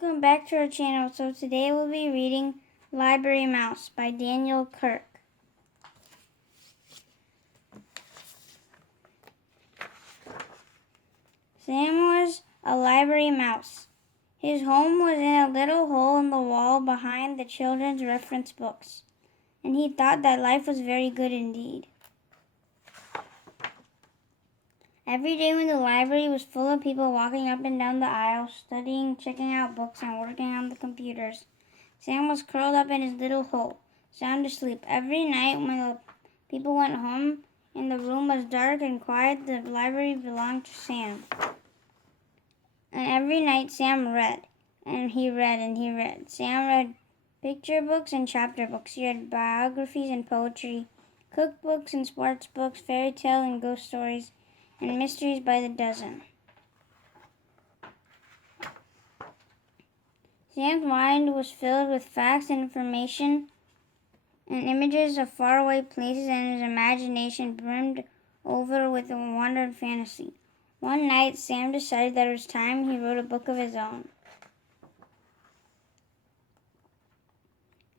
Welcome back to our channel. So today we'll be reading Library Mouse by Daniel Kirk. Sam was a library mouse. His home was in a little hole in the wall behind the children's reference books, and he thought that life was very good indeed. Every day when the library was full of people walking up and down the aisles, studying, checking out books, and working on the computers, Sam was curled up in his little hole, sound asleep. Every night when the people went home and the room was dark and quiet, the library belonged to Sam. And every night Sam read, and he read, and he read. Sam read picture books and chapter books. He read biographies and poetry, cookbooks and sports books, fairy tale and ghost stories, and mysteries by the dozen. Sam's mind was filled with facts and information and images of faraway places, and his imagination brimmed over with wonder and fantasy. One night, Sam decided that it was time he wrote a book of his own.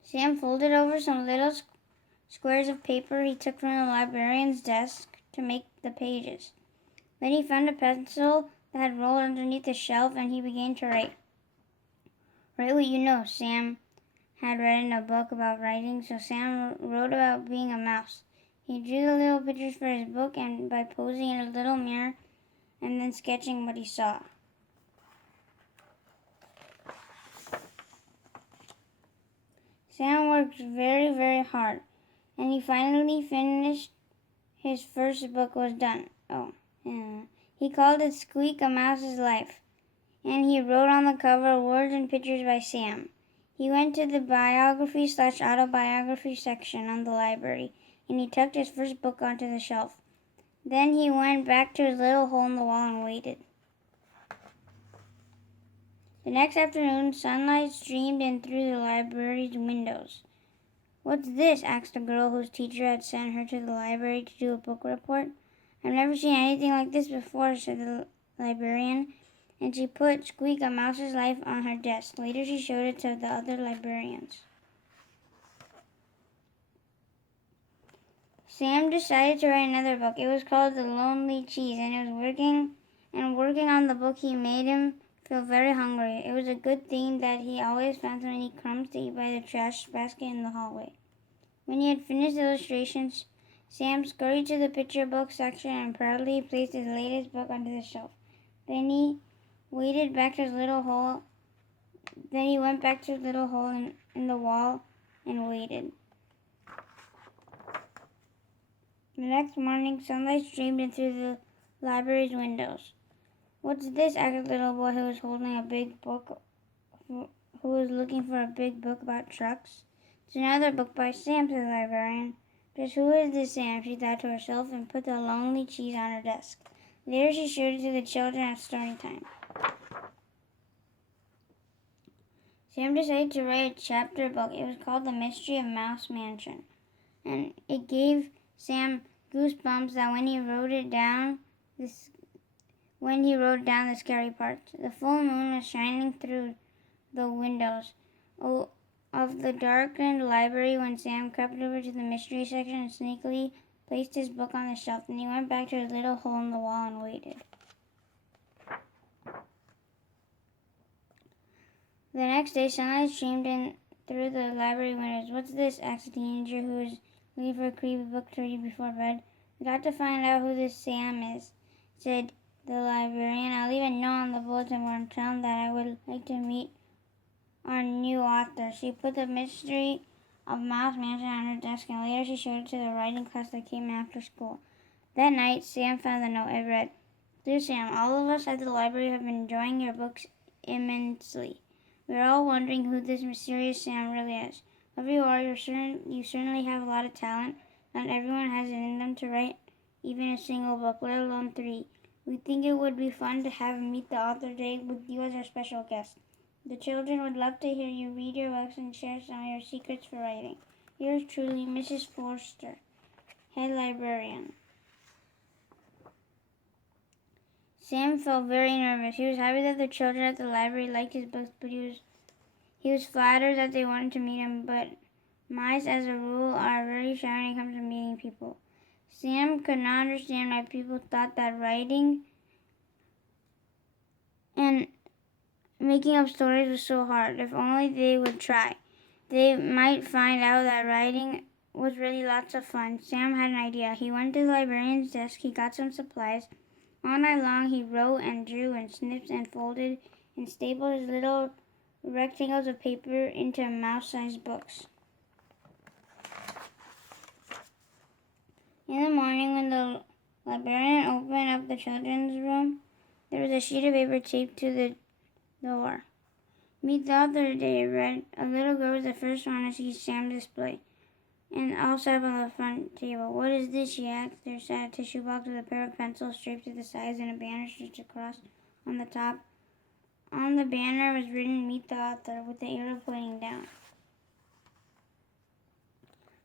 Sam folded over some little squares of paper he took from the librarian's desk to make the pages. Then he found a pencil that had rolled underneath the shelf, and he began to write. Write what you know, Sam had read in a book about writing, so Sam wrote about being a mouse. He drew the little pictures for his book, and by posing in a little mirror and then sketching what he saw. Sam worked very, very hard, and he finally finished his first book was done. He called it Squeak, a Mouse's Life, and he wrote on the cover words and pictures by Sam. He went to the biography/autobiography section on the library, and he tucked his first book onto the shelf. Then he went back to his little hole in the wall and waited. The next afternoon, sunlight streamed in through the library's windows. What's this? Asked a girl whose teacher had sent her to the library to do a book report. I've never seen anything like this before, said the librarian, and she put Squeak, a Mouse's Life on her desk. Later she showed it to the other librarians. Sam decided to write another book. It was called The Lonely Cheese, and it was working on the book he made him feel very hungry. It was a good thing that he always found so many crumbs to eat by the trash basket in the hallway. When he had finished the illustrations, Sam scurried to the picture book section and proudly placed his latest book onto the shelf. Then he went back to his little hole in the wall and waited. The next morning, sunlight streamed in through the library's windows. What's this? Asked a little boy who was holding a big book, who was looking for a big book about trucks. It's another book by Sam, said the librarian. Just who is this Sam? She thought to herself, and put The Lonely Cheese on her desk. Later she showed it to the children at story time. Sam decided to write a chapter book. It was called The Mystery of Mouse Mansion, and it gave Sam goosebumps that when he wrote down the scary parts. The full moon was shining through the windows of the darkened library when Sam crept over to the mystery section and sneakily placed his book on the shelf. Then he went back to his little hole in the wall and waited. The next day, sunlight streamed in through the library windows. What's this? Asked a teenager who was looking for a creepy book to read before bed. I got to find out who this Sam is, said the librarian. I'll leave a note on the bulletin board and tell him that I would like to meet our new author. She put The Mystery of Mouse Mansion on her desk, and later she showed it to the writing class that came after school. That night, Sam found the note. It read, Dear Sam, all of us at the library have been enjoying your books immensely. We are all wondering who this mysterious Sam really is. Whoever you are, you certainly have a lot of talent. Not everyone has it in them to write even a single book, let alone 3. We think it would be fun to have him meet the author today with you as our special guest. The children would love to hear you read your books and share some of your secrets for writing. Yours truly, Mrs. Forster, Head Librarian. Sam felt very nervous. He was happy that the children at the library liked his books, but he was flattered that they wanted to meet him, but mice, as a rule, are very shy when it comes to meeting people. Sam could not understand why people thought that writing and making up stories was so hard. If only they would try, they might find out that writing was really lots of fun. Sam had an idea. He went to the librarian's desk, he got some supplies. All night long he wrote and drew and snipped and folded and stapled his little rectangles of paper into mouse-sized books. In the morning, when the librarian opened up the children's room, there was a sheet of paper taped to the door. "Meet the author today," it read. A little girl was the first one to see Sam's display, and all sat up on the front table. "What is this?" she asked. There sat a tissue box with a pair of pencils draped to the sides and a banner stitched across on the top. On the banner was written, "Meet the author," with the arrow pointing down.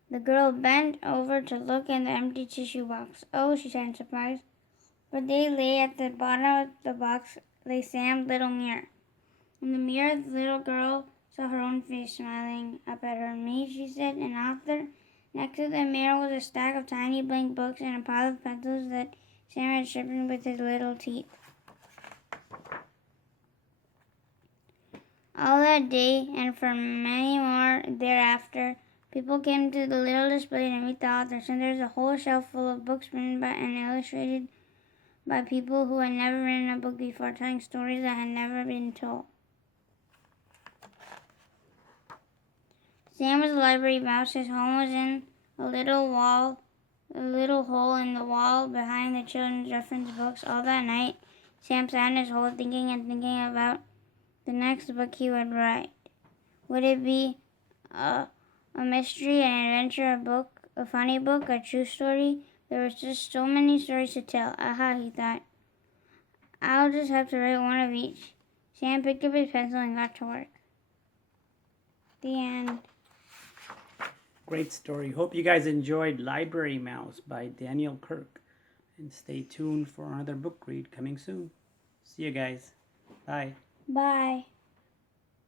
The girl bent over to look in the empty tissue box. "Oh," she said in surprise. But they lay at the bottom of the box lay Sam's little mirror. In the mirror, the little girl saw her own face smiling up at her. "Me," she said, "an author?" Next to the mirror was a stack of tiny blank books and a pile of pencils that Sam had sharpened with his little teeth. All that day, and for many more thereafter, people came to the little display to meet the author, and there was a whole shelf full of books written by and illustrated by people who had never written a book before, telling stories that had never been told. Sam was a library mouse. His home was in a little hole in the wall behind the children's reference books. All that night, Sam sat in his hole thinking and thinking about the next book he would write. Would it be a mystery, an adventure, a book, a funny book, a true story? There was just so many stories to tell. Aha, he thought. I'll just have to write one of each. Sam picked up his pencil and got to work. The end. Great story. Hope you guys enjoyed Library Mouse by Daniel Kirk. And stay tuned for another book read coming soon. See you guys. Bye. Bye.